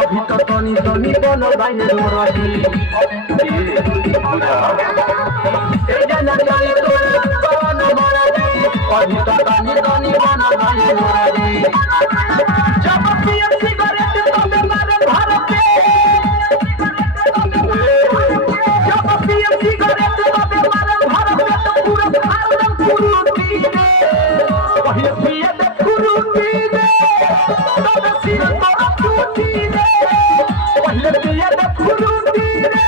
अभी तो तनी तनी बनल बाइने मोरही ए जाना जाए तो कौन मरदी अभी तो तनी तनी बनल बाइने मोरही जब पिए सिगरेट तो मारे भर पे जब पिए सिगरेट तो मारे भर पे तो पूरा भारत फुरुती रे पहिले पिए दे फुरुती रे तब सिर तोरा टूटी रे पहिले पिए दे फुरुती रे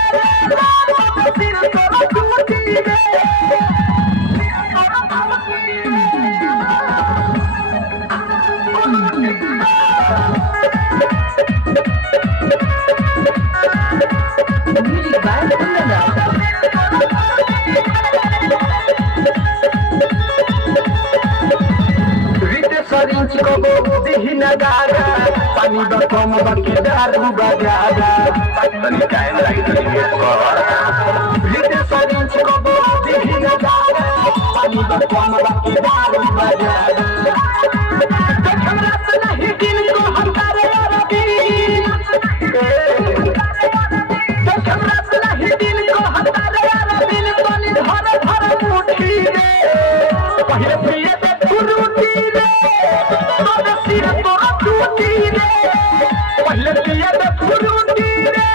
तब सिर तोरा टूटी रे सरिंच को दिही नगारा पानी बकम बकी दारू बजारा तनी टाइम लागी तनी वेट कर सरिंच को दिही नगारा पानी बकम बकी दारू बजारा देखला से नहीं दिल को हमारे अरबी देखला से नहीं दिल को हमारे अरबी तनी धर धर मुट्ठी रे पहिले पिए दे फुरुती रे सिर तोरा टूटी रे पहिले पिए दे फुरुती रे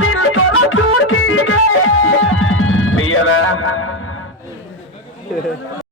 सिर तोरा टूटी रे पिए